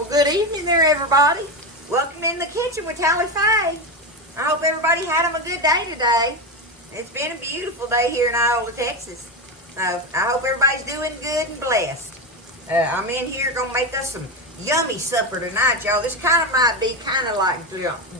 Well, good evening there, everybody. Welcome in the kitchen with Tally Faye. I hope everybody had them a good day today. It's been a beautiful day here in Iola, Texas. So I hope everybody's doing good and blessed. I'm in here going to make us some yummy supper tonight, y'all. This kind of might be kind of like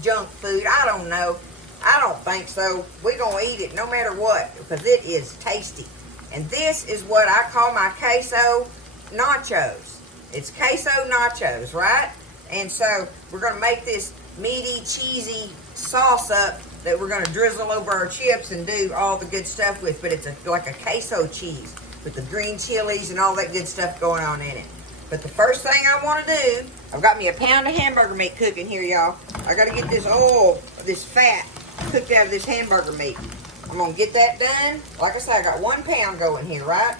junk food. I don't know. I don't think so. We're going to eat it no matter what because it is tasty. And this is what I call my queso nachos. It's queso nachos, right? And so we're going to make this meaty, cheesy sauce up that we're going to drizzle over our chips and do all the good stuff with. But it's like a queso cheese with the green chilies and all that good stuff going on in it. But the first thing I want to do, I've got me a pound of hamburger meat cooking here, y'all. I got to get this oil, this fat, cooked out of this hamburger meat. I'm going to get that done. Like I said, I got 1 pound going here, right?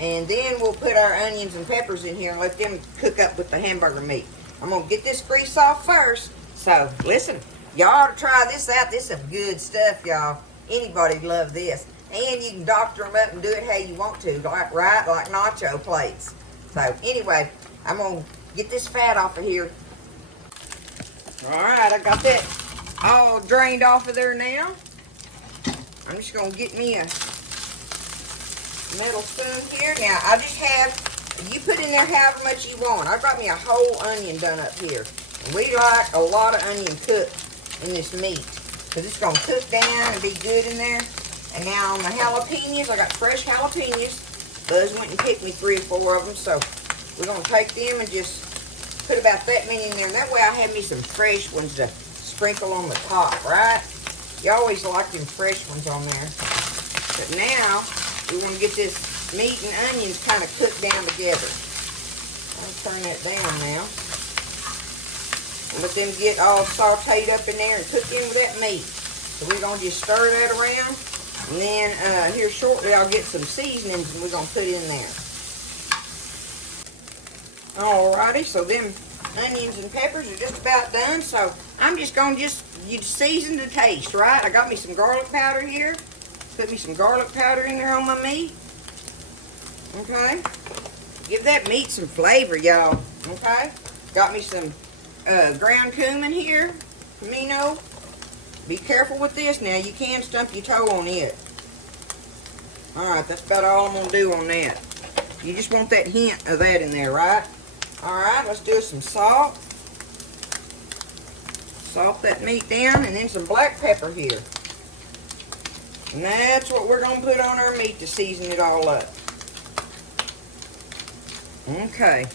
And then we'll put our onions and peppers in here and let them cook up with the hamburger meat. I'm going to get this grease off first. So, listen, y'all ought to try this out. This is some good stuff, y'all. Anybody'd love this. And you can doctor them up and do it how you want to, like nacho plates. So, anyway, I'm going to get this fat off of here. All right, I got that all drained off of there now. I'm just going to get me a metal spoon here. Now, I just have, you put in there however much you want. I've got me a whole onion done up here. And we like a lot of onion cooked in this meat. Because it's going to cook down and be good in there. And now on the jalapenos, I got fresh jalapenos. Buzz went and picked me 3 or 4 of them. So we're going to take them and just put about that many in there. And that way I have me some fresh ones to sprinkle on the top, right? You always like them fresh ones on there. But now, we want to get this meat and onions kind of cooked down together. I'll turn that down now. Let them get all sauteed up in there and cooked in with that meat. So we're going to just stir that around. And then here shortly I'll get some seasonings and we're going to put in there. Alrighty, so them onions and peppers are just about done. So I'm just going to you season to taste, right? I got me some garlic powder here. Put me some garlic powder in there on my meat. Okay. Give that meat some flavor, y'all. Okay. Got me some ground cumin here. Comino. Be careful with this now. You can stump your toe on it. Alright, that's about all I'm going to do on that. You just want that hint of that in there, right? Alright, let's do some salt. Salt that meat down, and then some black pepper here. And that's what we're going to put on our meat to season it all up. Okay.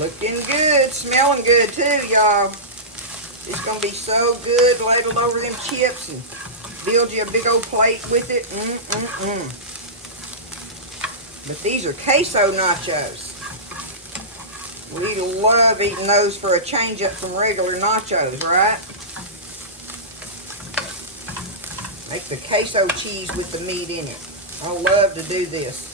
Looking good. Smelling good too, y'all. It's going to be so good. Ladle over them chips and build you a big old plate with it. But these are queso nachos. We love eating those for a change up from regular nachos, right? Make the queso cheese with the meat in it. I love to do this.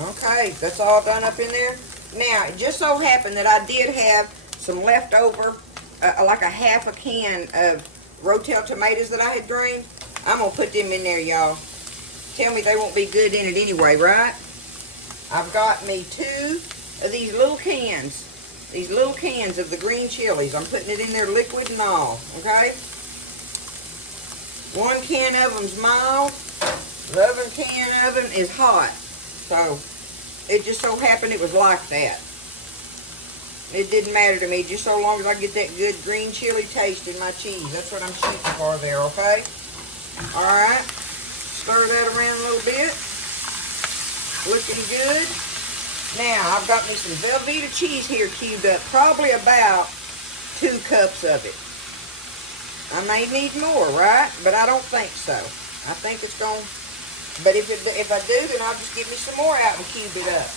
Okay, that's all done up in there. Now, it just so happened that I did have some leftover, like a half a can of Rotel tomatoes that I had drained. I'm going to put them in there, y'all. Tell me they won't be good in it anyway, right? I've got me 2 of these little cans. These little cans of the green chilies. I'm putting it in there liquid and all, okay? 1 can of them's mild. The other can of them is hot. So, it just so happened it was like that. It didn't matter to me, just so long as I get that good green chili taste in my cheese. That's what I'm shooting for there, okay? Alright. Stir that around a little bit. Looking good. Now, I've got me some Velveeta cheese here cubed up. Probably about 2 cups of it. I may need more, right? But I don't think so. I think it's going to... But if I do, then I'll just give me some more out and cube it up.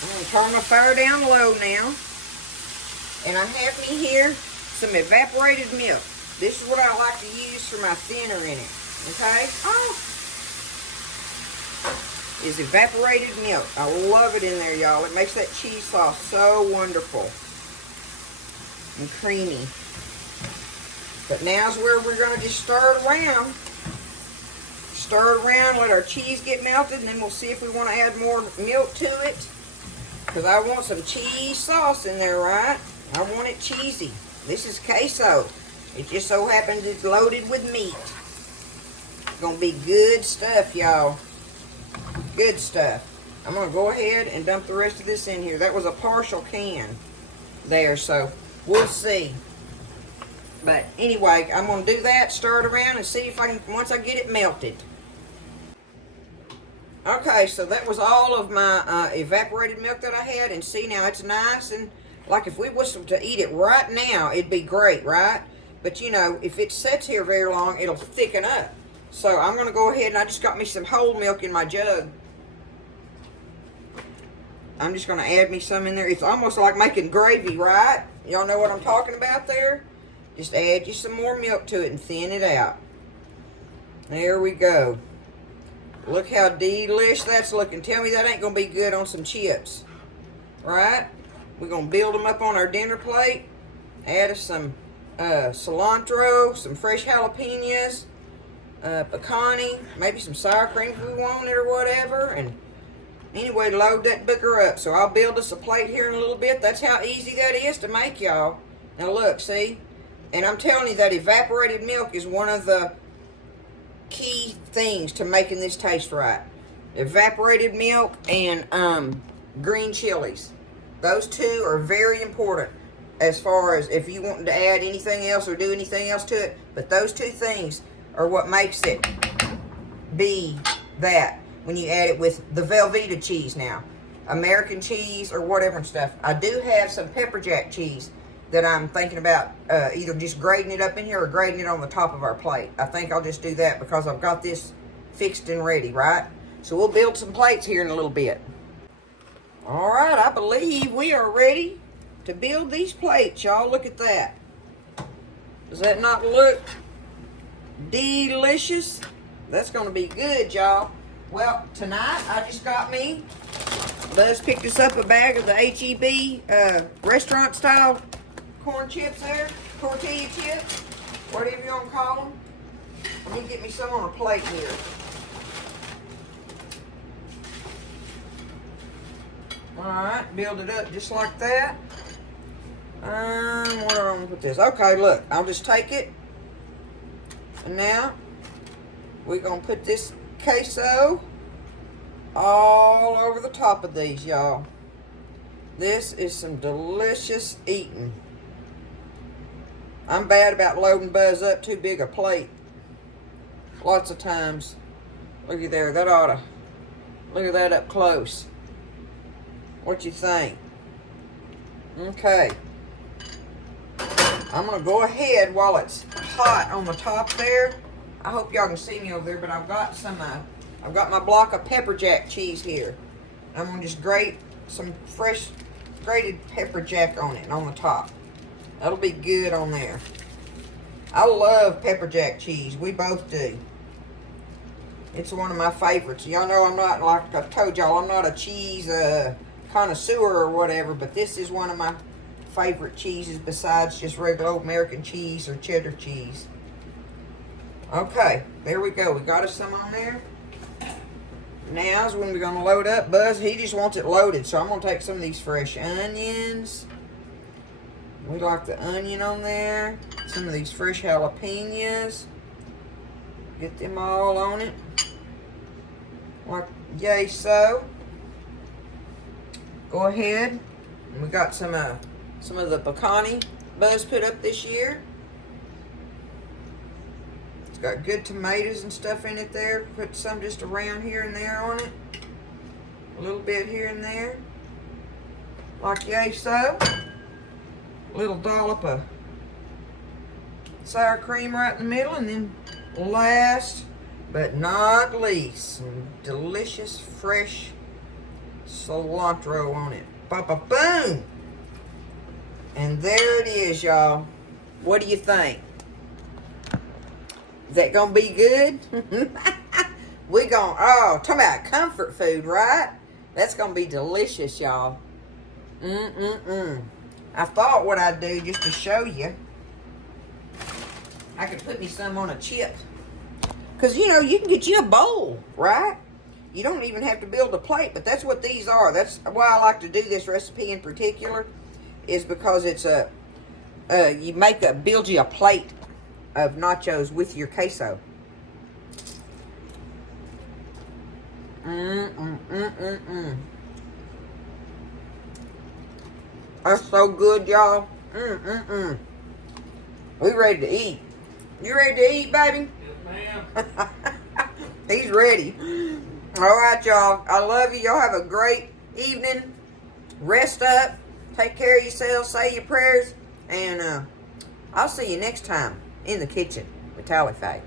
I'm going to turn my fire down low now. And I have me here some evaporated milk. This is what I like to use for my thinner in it. Okay? Is evaporated milk. I love it in there, y'all. It makes that cheese sauce so wonderful and creamy. But now's where we're going to just stir it around. stir it around, let our cheese get melted, and then we'll see if we want to add more milk to it. Because I want some cheese sauce in there, right? I want it cheesy. This is queso. It just so happens it's loaded with meat. It's going to be good stuff, y'all. Good stuff. I'm going to go ahead and dump the rest of this in here. That was a partial can there, so we'll see. But anyway, I'm going to do that, stir it around, and see if I can, once I get it melted. Okay, so that was all of my evaporated milk that I had. And see, now it's nice, and like if we was to eat it right now, it'd be great, right? But you know, if it sits here very long, it'll thicken up. So I'm going to go ahead, and I just got me some whole milk in my jug. I'm just going to add me some in there. It's almost like making gravy, right? Y'all know what I'm talking about there? Just add you some more milk to it and thin it out. There we go. Look how delish that's looking. Tell me that ain't going to be good on some chips. Right? We're going to build them up on our dinner plate. Add us some cilantro, some fresh jalapenos, pecani, maybe some sour cream if we want it or whatever. And anyway, load that booger up. So I'll build us a plate here in a little bit. That's how easy that is to make, y'all. Now look, see? And I'm telling you that evaporated milk is one of the key things to making this taste right. Evaporated milk and green chilies. Those two are very important as far as if you want to add anything else or do anything else to it. But those two things are what makes it be that when you add it with the Velveeta cheese now. American cheese or whatever and stuff. I do have some pepper jack cheese that I'm thinking about either just grating it up in here or grating it on the top of our plate. I think I'll just do that because I've got this fixed and ready, right? So we'll build some plates here in a little bit. All right, I believe we are ready to build these plates, y'all. Look at that. Does that not look delicious? That's going to be good, y'all. Well, tonight I just got me, Buzz picked us up a bag of the H-E-B restaurant style corn chips there, tortilla chips, whatever you want to call them. Let me get me some on a plate here. Alright, build it up just like that. Where do I want to put this? Okay, look, I'll just take it. And now, we're going to put this queso all over the top of these, y'all. This is some delicious eating. I'm bad about loading Buzz up too big a plate. Lots of times. Look at there, that oughta. Look at that up close. What you think? Okay. I'm going to go ahead while it's hot on the top there. I hope y'all can see me over there, but I've got some, I've got my block of pepper jack cheese here. I'm going to just grate some fresh grated pepper jack on it on the top. That'll be good on there. I love pepper jack cheese. We both do. It's one of my favorites. Y'all know I'm not, like I told y'all, I'm not a cheese connoisseur or whatever, but this is one of my favorite cheeses besides just regular old American cheese or cheddar cheese. Okay, there we go. We got us some on there. Now's when we're going to load up. Buzz, he just wants it loaded, so I'm going to take some of these fresh onions. We like the onion on there. Some of these fresh jalapenos. Get them all on it. Like yay so. Go ahead. And we got some of the pecani Buzz put up this year. It's got good tomatoes and stuff in it there. Put some just around here and there on it. A little bit here and there. Like yay so. Little dollop of sour cream right in the middle, and then last but not least, some delicious fresh cilantro on it. Ba-ba-boom! And there it is, y'all. What do you think? Is that gonna be good? We gonna, oh, talking about comfort food, right? That's gonna be delicious, y'all. I thought what I'd do just to show you, I could put me some on a chip. Because, you know, you can get you a bowl, right? You don't even have to build a plate, but that's what these are. That's why I like to do this recipe in particular, is because it's build you a plate of nachos with your queso. That's so good, y'all. We ready to eat. You ready to eat, baby? Yes, ma'am. He's ready. All right, y'all. I love you. Y'all have a great evening. Rest up. Take care of yourselves. Say your prayers. And I'll see you next time in the kitchen with Tally Faye.